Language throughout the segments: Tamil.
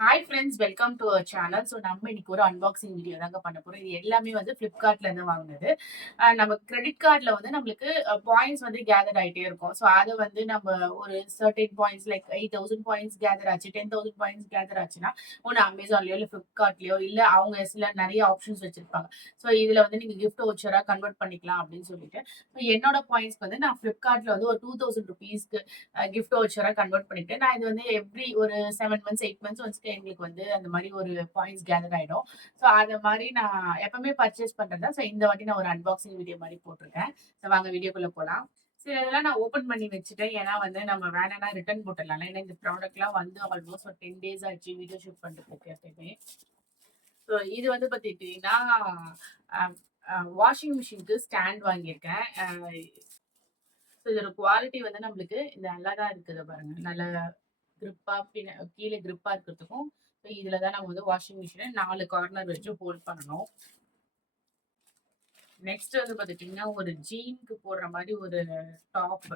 Hi friends, welcome to our channel. So நம்ம இன்னைக்கு ஒரு அன்பாக்சிங் வீடியோ தாங்க பண்ண போறோம். இது எல்லாமே வந்து Flipkartல இருந்து வாங்குனது. நம்ம கிரெடிட் கார்ட்ல வந்து நம்மளுக்கு பாயிண்ட்ஸ் வந்து கேதர் ஆயிட்டே இருக்கும். ஸோ அத வந்து நம்ம ஒரு certain points like 8000 points gather ஆச்சு, 10,000 பாயிண்ட்ஸ் கேதர் ஆச்சுன்னா, ஒண்ணு Amazonலயோ இல்ல Flipkartலயோ இல்ல அவங்க சில நெறைய ஆப்ஷன்ஸ் வச்சிருப்பாங்க. ஸோ இதுல வந்து நீங்க கிஃப்ட் வவுச்சரா கன்வெர்ட் பண்ணிக்கலாம் அப்படின்னு சொல்லிட்டு, ஸோ என்னோட பாயிண்ட்ஸ்க்கு வந்து நான் Flipkartல வந்து ஒரு ₹2000க்கு கிஃப்ட் வவுச்சரா கன்வெர்ட் பண்ணிட்டு, நான் இது வந்து எவ்ரி ஒரு 7 மந்த்ஸ், 8 மந்த்ஸ் ஒன்ஸ்க்கு எங்களுக்கு வந்து அந்த மாரி ஒரு பாயிண்ட்ஸ் கேதர் ஆயிடும். ஸோ அத மாரி நான் எப்பவுமே பர்ச்சேஸ் பண்றது தான். ஸோ இந்த வாட்டி நான் ஒரு அன்பாக்சிங் வீடியோ மாரி போட்டுருக்கேன். ஸோ வாங்க வீடியோக்குள்ள போலாம். சில இதெல்லாம் நான் ஓப்பன் பண்ணி வச்சுட்டேன். ஏன்னா வந்து நம்ம வேணாம்னா ரிட்டர்ன் போட்டுடலாம். ஏன்னா இந்த ப்ராடக்ட்லாம் வந்து ஆல்மோஸ்ட் ஒரு 10 டேஸ் ஆச்சு வீடியோ ஷூட் பண்றதுக்கு எப்பயுமே. ஸோ இது வந்து பார்த்துக்கிட்டீங்கன்னா, அ அ வாஷிங் மிஷினுக்கு ஸ்டாண்ட் வாங்கியிருக்கேன். ஸோ இதோட குவாலிட்டி வந்து நம்மளுக்கு இந்த நல்லா தான் இருக்குது பாருங்க. நல்ல கிரிப்பா கீழ கிரிப்பா இருக்கிறதுக்கும், ஸோ இதுல தான் நம்ம வந்து வாஷிங் மிஷின 4 கார்னர் வச்சு ஹோல்ட் பண்ணணும். நெக்ஸ்ட் வந்து பார்த்துட்டீங்கன்னா, ஒரு ஜீன்க்கு போடுற மாரி ஒரு டாப்.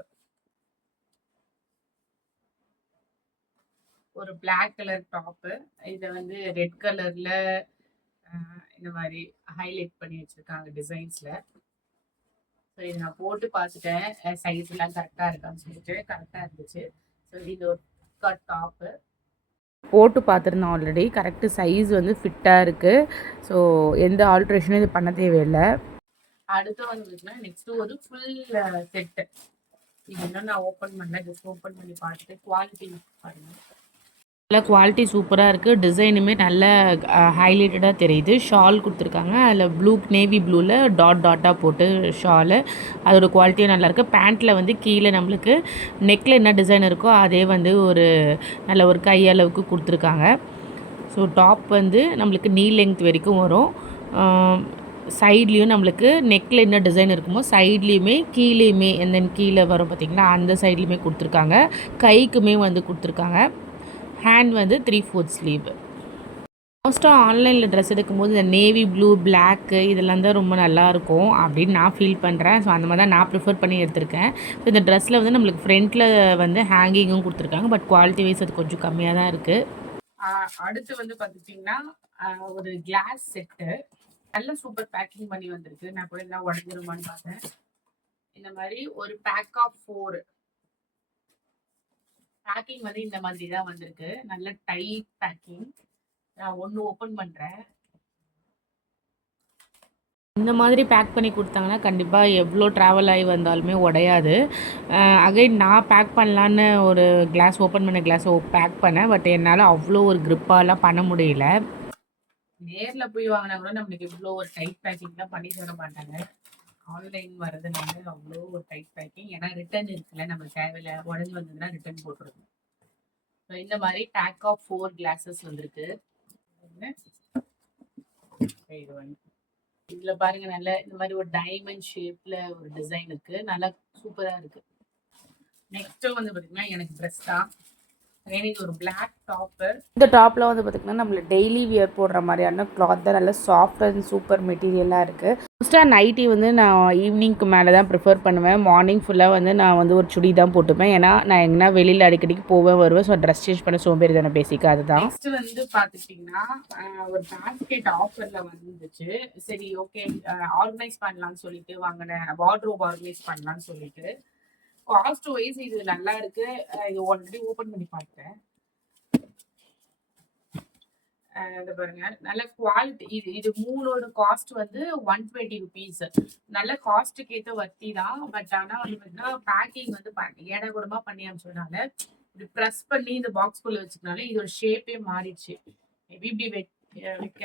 ஒரு பிளாக் கலர் டாப்பு. இத வந்து ரெட் கலர்ல இந்த மாரி ஹைலைட் பண்ணி வச்சிருக்காங்க டிசைன்ஸ்ல. ஸோ இத நான் போட்டு பார்த்துட்டேன். சைஸ்லாம் கரெக்ட்டா இருக்கான்னு சொல்லிட்டு. கரெக்ட்டா இருந்துச்சு. ஸோ இது ஒரு டாப்பு. போட்டு பார்த்துருந்தோம் ஆல்ரெடி. கரெக்ட்டு சைஸ் வந்து ஃபிட்டாக இருக்குது. ஸோ எந்த ஆல்ட்ரேஷனும் இது பண்ண தேவையில்ல. அடுத்து வந்து பார்த்தீங்கன்னா, நெக்ஸ்ட்டு ஒரு ஃபுல் செட்டு. இது இன்னும் நான் ஓப்பன் பண்ணல. ஜஸ்ட் ஓப்பன் பண்ணி பார்த்துட்டு குவாலிட்டி பாருங்க. நல்ல குவாலிட்டி சூப்பராக இருக்குது. டிசைனுமே நல்ல ஹைலைட்டடாக தெரியுது. ஷால் கொடுத்துருக்காங்க. அதில் நேவி ப்ளூவில் டாட் டாட்டாக போட்டு ஷாலு. அதோட குவாலிட்டியும் நல்லாயிருக்கு. பேண்ட்டில் வந்து கீழே நம்மளுக்கு நெக்கில் என்ன டிசைன் இருக்கோ அதே வந்து ஒரு நல்ல ஒரு கை அளவுக்கு கொடுத்துருக்காங்க. ஸோ டாப் வந்து நம்மளுக்கு நீ லெங்த் வரைக்கும் வரும். சைட்லேயும் நம்மளுக்கு நெக்கில் என்ன டிசைன் இருக்குமோ சைட்லேயுமே கீழேயுமே கீழே வரும் பார்த்திங்களா, அந்த சைட்லேயுமே கொடுத்துருக்காங்க. கைக்குமே வந்து கொடுத்துருக்காங்க. ஹேண்ட் வந்து 3/4 ஸ்லீவ். மோஸ்ட்டாக ஆன்லைனில் ட்ரெஸ் எடுக்கும்போது இந்த நேவி ப்ளூ, பிளாக்கு இதெல்லாம் தான் ரொம்ப நல்லாயிருக்கும் அப்படின்னு நான் ஃபீல் பண்ணுறேன். ஸோ அந்த மாதிரி தான் நான் ப்ரிஃபர் பண்ணி எடுத்திருக்கேன். ஸோ இந்த ட்ரெஸ்ஸில் வந்து நம்மளுக்கு ஃப்ரண்ட்டில் வந்து ஹேங்கிங்கும் கொடுத்துருக்காங்க. பட் குவாலிட்டி வைஸ் அது கொஞ்சம் கம்மியாக தான் இருக்குது. அடுத்து வந்து பார்த்துட்டிங்கன்னா, ஒரு கிளாஸ் செட்டு. நல்ல சூப்பர் பேக்கிங் பண்ணி வந்திருக்கு. நான் கூட என்ன உடஞ்சிருமான்னு பார்த்தேன். இந்த மாதிரி ஒரு பேக் ஆஃப் 4 பேக்கிங் வந்து இந்த மாதிரி தான் வந்திருக்கு. நல்ல டைட் பேக்கிங். நான் ஒன்று ஓப்பன் பண்ணுறேன். இந்த மாதிரி பேக் பண்ணி கொடுத்தாங்கன்னா கண்டிப்பாக எவ்வளோ ட்ராவல் ஆகி வந்தாலுமே உடையாது. அகைன் நான் பேக் பண்ணலான்னு ஒரு கிளாஸ் ஓப்பன் பண்ண கிளாஸை பேக் பண்ணேன். பட் என்னால் அவ்வளோ ஒரு க்ரிப்பாலாம் பண்ண முடியல. நேரில் போய் வாங்கினா கூட நம்மளுக்கு இவ்வளோ ஒரு டைட் பேக்கிங்லாம் பண்ணி தர மாட்டாங்க. ஆன்லைன் வரதுனால அவ்வளோ ஒரு டைட் பேக்கிங். ஏன்னா ரிட்டர்ன் இருக்குல்ல, நம்ம தேவையில்ல உடஞ்சி வந்ததுன்னா ரிட்டர்ன் போட்டுருது. ஸோ இந்த மாதிரி பேக் ஆஃப் 4 கிளாஸஸ் வந்திருக்கு. இது வந்து இதுல பாருங்க, நல்ல இந்த மாதிரி ஒரு டைமண்ட் ஷேப்ல ஒரு டிசைன் இருக்கு. நல்லா சூப்பரா இருக்கு. நெக்ஸ்ட் வந்து பாத்தீங்கன்னா எனக்கு ட்ரெஸ் தான். இது ஒரு பிளாக் டாப்பு. இந்த டாப்பில் வந்து பார்த்திங்கன்னா நம்மளுக்கு டெய்லி வியர் போடுற மாதிரியான கிளாத் தான். நல்லா சாஃப்ட் அண்ட் சூப்பர் மெட்டீரியலாக இருக்குது. மோஸ்ட்டாக நைட்டி வந்து நான் ஈவினிங்க்கு மேலே தான் ப்ரிஃபர் பண்ணுவேன். மார்னிங் ஃபுல்லாக வந்து நான் வந்து ஒரு சுடி தான் போட்டுப்பேன். ஏன்னா நான் எங்கன்னா வெளியில் அடிக்கடிக்கு போவேன் வருவேன். ஸோ ட்ரெஸ் சேஞ்ச் பண்ண சோம்பேறி தானே பேசிக்காக அதுதான். நெக்ஸ்ட் வந்து பார்த்துட்டிங்கன்னா, ஒரு பேஸ்கெட் ஆஃபரில் வந்துச்சு. சரி, ஓகே, ஆர்கனைஸ் பண்ணலான்னு சொல்லிட்டு வாங்கினேன். வார்ட்ரோப் ஆர்கனைஸ் பண்ணலான்னு சொல்லிட்டு. காஸ்ட் வைஸ் இது நல்லா இருக்கு. இது ஆல்ரெடி ஓபன் பண்ணி பார்த்தேன். இத பாருங்க, நல்ல குவாலிட்டி. இது மூணோட காஸ்ட் வந்து ₹120. நல்ல காஸ்ட்டுக்கு ஏத்த வர்த்தி தான். பட் ஆனா வந்து பார்த்தீங்கன்னா பேக்கிங் வந்து ஏடா கூடமா பண்ணி அனுப்பிச்சதுனால இப்படி ப்ரெஸ் பண்ணி இந்த பாக்ஸ்குள்ள வச்சுக்கனால இதோட ஷேப்பே மாறிடுச்சு. மேபி இப்படி வைக்க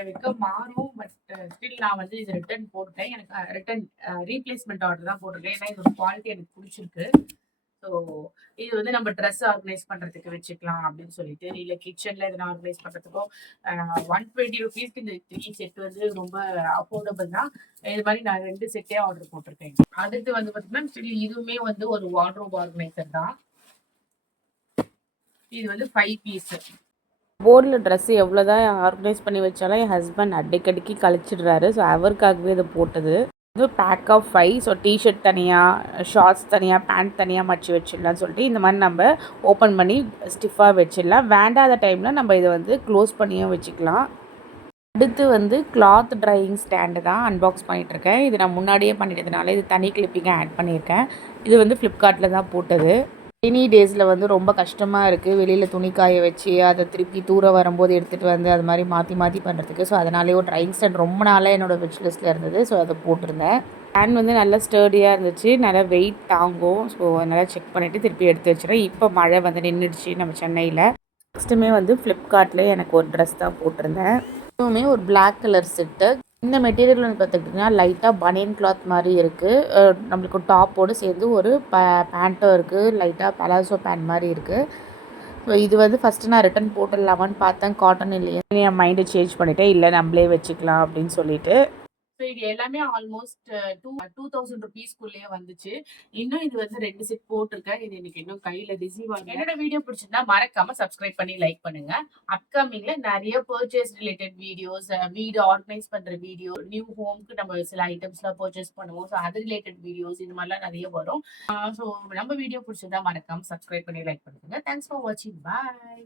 வைக்க மாறும். பட் ஸ்டில் நான் வந்து இது ரிட்டர்ன் போட்டேன். எனக்கு ரிட்டர்ன் ரீப்ளேஸ்மெண்ட் ஆர்டர் தான் போட்டிருக்கேன். ஏன்னா இதோட குவாலிட்டி எனக்கு பிடிச்சிருக்கு. ஸோ இது வந்து நம்ம ட்ரெஸ் ஆர்கனைஸ் பண்றதுக்கு வச்சுக்கலாம் அப்படின்னு சொல்லிட்டு, இல்ல கிச்சன்ல எதனா ஆர்கனைஸ் பண்றதுக்கோ ₹120க்கு இந்த 3 செட் வந்து ரொம்ப அஃபோர்டபுள் தான். இது மாதிரி நான் 2 செட்டே ஆர்டர் போட்டிருக்கேன். அடுத்து வந்து பார்த்தீங்கன்னா, ஸ்டில் இதுவுமே வந்து ஒரு வார்ட்ரோப் ஆர்கனைசர் தான். இது வந்து 5 பீஸ். போர்டில் ட்ரெஸ்ஸு எவ்வளோ தான் ஆர்கனைஸ் பண்ணி வச்சாலும் என் ஹஸ்பண்ட் அடிக்கடிக்கு கழிச்சிடுறாரு. ஸோ அவருக்காகவே இதை போட்டது. வந்து பேக் ஆஃப் 5. ஸோ டிஷர்ட் தனியாக, ஷார்ட்ஸ் தனியாக, பேண்ட் தனியாக மடிச்சு வச்சிடலாம்னு சொல்லிட்டு இந்த மாதிரி நம்ம ஓப்பன் பண்ணி ஸ்டிஃபாக வச்சிடலாம். வேண்டாத டைமில் நம்ம இதை வந்து க்ளோஸ் பண்ணியும் வச்சுக்கலாம். அடுத்து வந்து கிளாத் ட்ரையிங் ஸ்டாண்டு தான் அன்பாக்ஸ் பண்ணிகிட்ருக்கேன். இது நான் முன்னாடியே பண்ணிட்டதுனால இது தனி கிளிப்பிங்காக ஆட் பண்ணியிருக்கேன். இது வந்து ஃப்ளிப்கார்ட்டில் தான் போட்டது. ரெய்னி டேஸில் வந்து ரொம்ப கஷ்டமாக இருக்குது. வெளியில் துணி காய வச்சு அதை திருப்பி தூர வரும்போது எடுத்துகிட்டு வந்து அது மாதிரி மாற்றி மாற்றி பண்ணுறதுக்கு. ஸோ அதனாலே ஒரு ட்ரையிங் ஸ்டாண்ட் ரொம்ப நாளாக என்னோடய விச் லிஸ்ட்டில் இருந்தது. ஸோ அதை போட்டிருந்தேன். ஸ்டாண்ட் வந்து நல்லா ஸ்டர்டியாக இருந்துச்சு, நல்லா வெயிட் தாங்கும். ஸோ அதனால் செக் பண்ணிவிட்டு திருப்பி எடுத்து வச்சுருவேன். இப்போ மழை வந்து நின்றுடுச்சு நம்ம சென்னையில். நெக்ஸ்ட்டுமே வந்து ஃப்ளிப்கார்ட்டில் எனக்கு ஒரு ட்ரெஸ் தான் போட்டிருந்தேன். இதுவுமே ஒரு பிளாக் கலர் செட்டு. இந்த மெட்டீரியல் வந்து பார்த்துக்கிட்டிங்கன்னா லைட்டாக பனியன் கிளாத் மாதிரி இருக்குது. நம்மளுக்கு டாப்போடு சேர்ந்து ஒரு பேண்ட்டும் இருக்குது. லைட்டாக பலாசோ பேண்ட் மாதிரி இருக்குது. ஸோ இது வந்து ஃபஸ்ட்டு நான் ரிட்டன் போட்டுடலாமான்னு பார்த்தேன். காட்டன் இல்லையே, என் மைண்டை சேஞ்ச் பண்ணிவிட்டேன். இல்லை நம்மளே வச்சுக்கலாம் அப்படின்னு சொல்லிட்டு. ஸோ இது எல்லாமே ஆல்மோஸ்ட் 2000 ருபீஸ்க்குள்ளேயே வந்துச்சு. இன்னும் இது வந்து 2 செட் போட்டிருக்கேன். இது எனக்கு இன்னும் கையில் ரிசீவ் ஆகல. என்னோட வீடியோ பிடிச்சிருந்தா மறக்காம சப்ஸ்கிரைப் பண்ணி லைக் பண்ணுங்க. அப்கமிங்ல நிறைய பர்ச்சேஸ் ரிலேட்டட் வீடியோஸ், வீடு ஆர்கனைஸ் பண்ற வீடியோ, நியூ ஹோம்க்கு நம்ம சில ஐட்டம்ஸ்லாம் பர்ச்சேஸ் பண்ணுவோம். ஸோ அது ரிலேட்டட் வீடியோஸ் இது மாதிரிலாம் நிறைய வரும். ஸோ நம்ம வீடியோ பிடிச்சிருந்தா மறக்காம சப்ஸ்கிரைப் பண்ணி லைக் பண்ணுங்க. தேங்க்ஸ் ஃபார் வாட்சிங். பாய்.